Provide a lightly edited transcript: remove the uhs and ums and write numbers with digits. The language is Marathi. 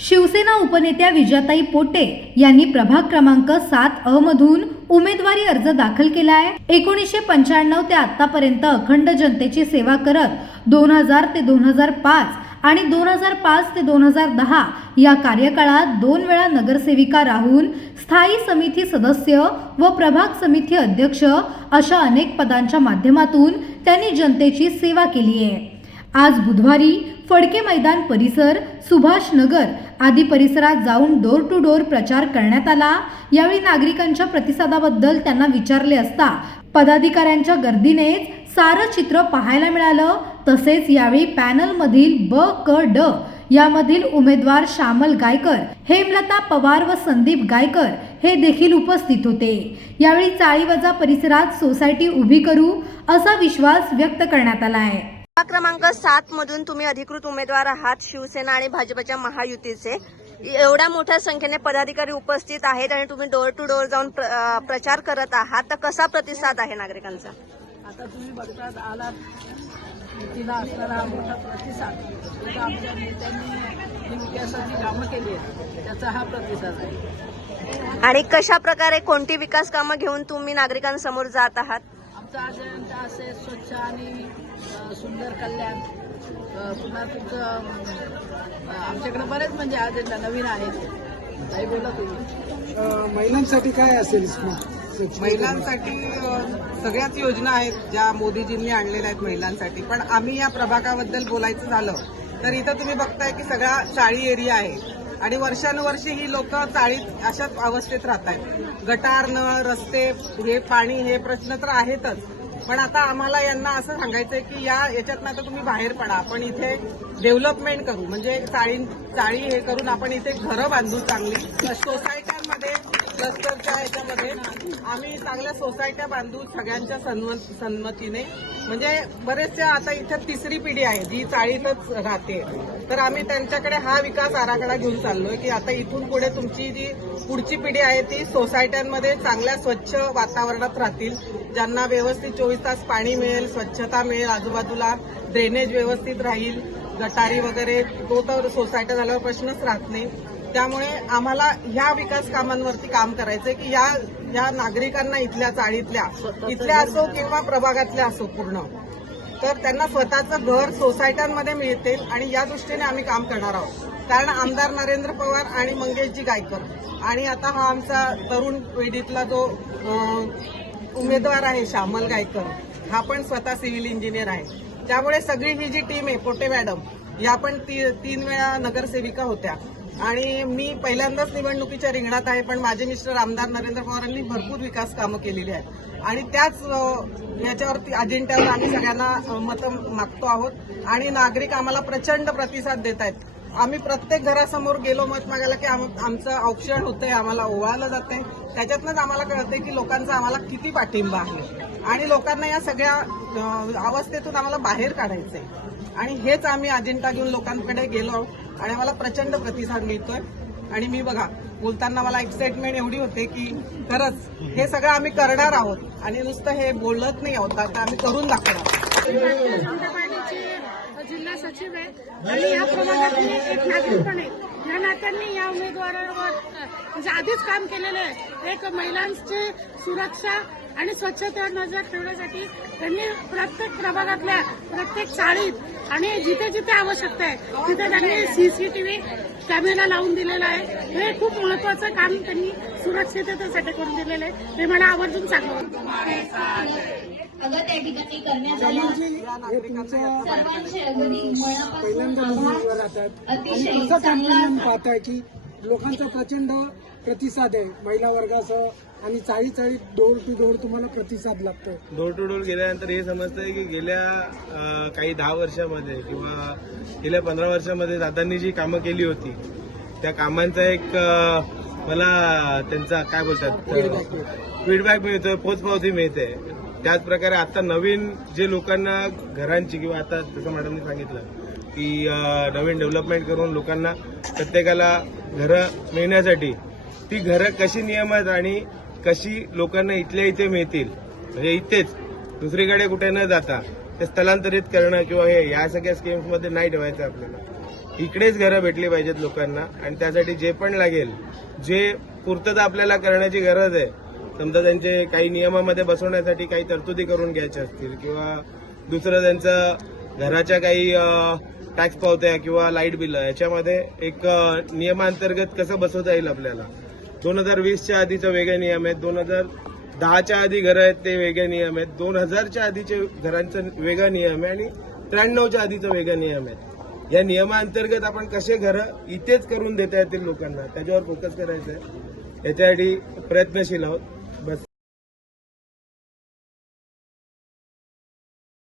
शिवसेना उपनेत्या विजयाताई पोटे यांनी प्रभाग क्रमांक 7 मधून उमेदवारी अर्ज दाखल केला आहे। 1995 ते आतापर्यंत अखंड जनतेची सेवा करत 2000 ते 2005 आणि 2005 ते 2010 या कार्यकाळात 2 वेळा नगरसेविका राहून स्थायी समिती सदस्य व प्रभाग समिती अध्यक्ष अशा अनेक पदांच्या माध्यमातून त्यांनी जनतेची सेवा केली आहे। आज बुधवारी फडके मैदान परिसर, सुभाष नगर आदी परिसरात जाऊन डोर टू डोर प्रचार करण्यात आला। यावेळी नागरिकांच्या प्रतिसादाबद्दल त्यांना विचारले असता पदाधिकाऱ्यांच्या गर्दीनेच सारं चित्र पाहायला मिळालं। तसेच यावेळी पॅनल मधील ब.क.ड यामधील उमेदवार श्यामल गायकर, हेमलता पवार व संदीप गायकर हे देखील उपस्थित होते। यावेळी चाळीवजा परिसरात सोसायटी उभी करू असा विश्वास व्यक्त करण्यात आला आहे। क्रमांक 7 मधून तुम्ही अधिकृत उमेदवार आहात शिवसेना आणि भाजपच्या महायुतीचे। एवढ्या मोठ्या संख्येने पदाधिकारी उपस्थित आहेत आणि तुम्ही डोर टू डोर जाऊन प्रचार करत आहात, तर कसा प्रतिसाद आहे नागरिकांचा? आता तुम्ही बघतात आलात तिला असणारा मोठा प्रतिसाद आमच्या नेत्यांनी विकासाची कामं केली आहेत त्याचा हा प्रतिसाद आहे। आणि कशा प्रकारे कोणती विकास कामं घेऊन तुम्ही नागरिकांसमोर जात आहात? आमचा अजेंडा असे स्वच्छ आणि सुंदर कल्याण, पुन्हा तुमचं आमच्याकडे बरेच म्हणजे अजेंडा नवीन आहेत। काही बोला तुम्ही महिलांसाठी काय असेल? महिलांसाठी सगळ्याच योजना आहेत ज्या मोदीजींनी आणलेल्या आहेत महिलांसाठी। पण आम्ही या प्रभागाबद्दल बोलायचं झालं तर इथं तुम्ही बघताय की सगळा चाळी एरिया आहे आणि वर्षानुवर्षे ही लोक चाळीत अशाच अवस्थेत राहत आहेत। गटार, नळ, रस्ते, हे पाणी, हे प्रश्न तर आहेतच, पण आता आम्हाला यांना असं सांगायचंय की याच्यातनं आता तुम्ही बाहेर पडा, आपण इथे डेव्हलपमेंट करू, म्हणजे चाळी हे करून आपण इथे घरं बांधू चांगली सोसायट्यांमध्ये, क्लस्टरच्या ह्याच्यामध्ये आम्ही चांगल्या सोसायट्या बांधू सगळ्यांच्या संमतीने। म्हणजे बरेचशा आता इथे तिसरी पिढी आहे जी चाळीतच राहते, तर आम्ही त्यांच्याकडे हा विकास आराखडा घेऊन चाललोय की आता इथून पुढे तुमची जी पुढची पिढी आहे ती सोसायट्यांमध्ये चांगल्या स्वच्छ वातावरणात राहतील, ज्यांना व्यवस्थित 24 तास पाणी मिळेल, स्वच्छता मिळेल, आजूबाजूला ड्रेनेज व्यवस्थित राहील, गटारी वगैरे तो तर सोसायट्या झाल्यावर प्रश्नच राहत नाही। त्यामुळे आम्हाला ह्या विकास कामांवरती काम करायचंय की या नागरिकांना इथल्या असो किंवा प्रभागातल्या असो पूर्ण, तर त्यांना स्वतःचं घर सोसायट्यांमध्ये मिळतील आणि या दृष्टीने आम्ही काम करणार आहोत। कारण आमदार नरेंद्र पवार आणि मंगेशजी गायकर आणि आता हा आमचा तरुण पिढीतला जो उमेदवार आहे श्यामल गायकर, हा पण स्वतः सिव्हिल इंजिनियर आहे। त्यामुळे सगळी ही जी टीम आहे, पोटे मॅडम या पण 3 वेळा नगरसेविका होत्या आणि मी पहिल्यांदाच निवडणुकीच्या रिंगणात आहे, पण माझे मिस्टर आमदार नरेंद्र पवारांनी भरपूर विकास कामं केलेली आहेत आणि त्याच याच्यावरती अजेंड्यावर आम्ही सगळ्यांना मतं मागतो आहोत आणि नागरिक आम्हाला प्रचंड प्रतिसाद देत आहेत। आम्ही प्रत्येक घरासमोर गेलो मत मागायला की आमचं औक्षण होतंय, आम्हाला ओवाळलं जातंय, त्याच्यातनंच आम्हाला कळतंय की लोकांचा आम्हाला किती पाठिंबा आहे आणि लोकांना या सगळ्या अवस्थेतून आम्हाला बाहेर काढायचंय आणि हेच आम्ही अजेंडा घेऊन लोकांकडे गेलो आणि आम्हाला प्रचंड प्रतिसाद मिळतोय। आणि मी बघा बोलताना मला एक्साइटमेंट एवढी होते की खरंच हे सगळं आम्ही करणार आहोत आणि नुसतं हे बोलत नाही आहोत, आता आम्ही करून दाखवणार। जिल्हा सचिव आहे आणि या प्रभागातले एक नागरिक पण आहे, या नात्यांनी या उमेदवारावर म्हणजे आधीच काम केलेलं आहे। एक महिलांची सुरक्षा आणि स्वच्छतेवर नजर ठेवण्यासाठी त्यांनी प्रत्येक प्रभागातल्या प्रत्येक चाळीत आणि जिथे जिथे आवश्यकता आहे तिथे त्यांनी सीसीटीव्ही कॅमेरा लावून दिलेला आहे। हे खूप महत्वाचं काम त्यांनी सुरक्षिततेसाठी करून दिलेलं आहे, हे मला आवर्जून सांगू पहिल्यांदा निवडणुकीवर राहतात आणि कसं कॅम्पेन पाहताय की लोकांचा प्रचंड प्रतिसाद आहे महिला वर्गासह आणि चाळी डोर टू डोर तुम्हाला प्रतिसाद लागतोय? डोर टू डोर गेल्यानंतर हे समजतंय की गेल्या काही 10 वर्षामध्ये किंवा गेल्या 15 वर्षामध्ये दादांनी जी कामं केली होती त्या कामांचा एक मला त्यांचा काय बोलतात फीडबॅक मिळतोय, पोचपावती मिळते। त्याच प्रकारे आता नवीन जे लोकांना घरांची किंवा आता जसं मॅडमनी सांगितलं की नवीन डेव्हलपमेंट करून लोकांना प्रत्येकाला घरं मिळण्यासाठी ती घरं कशी नियमित आणि कशी लोकांना इथल्या इथे मिळतील, म्हणजे इथेच दुसरीकडे कुठे न जाता ते स्थलांतरित करणं किंवा हे या सगळ्या स्कीम्समध्ये नाही ठेवायचं आपल्याला। इकडेच घरं भेटली पाहिजेत लोकांना. आणि त्यासाठी जे पण लागेल, जे पूर्तता आपल्याला करण्याची गरज आहे, समजा त्यांचे काही नियमामध्ये बसवण्यासाठी काही तरतुदी करून घ्यायच्या असतील किंवा दुसरं त्यांचं घराच्या काही टॅक्स पावत्या किंवा लाईट बिल याच्यामध्ये एक नियमांतर्गत कसं बसवता येईल आपल्याला. 2020च्या आधीचं वेगळे नियम आहेत, 2010च्या आधी घरं आहेत ते वेगळे नियम आहेत, 2000च्या आधीचे घरांचा वेगळा नियम आहे आणि 93च्या आधीचा वेगळा नियम आहे. या नियमांतर्गत आपण कसे घरं इथेच करून देता येतील लोकांना, त्याच्यावर फोकस करायचं आहे. याच्यासाठी प्रयत्नशील आहोत.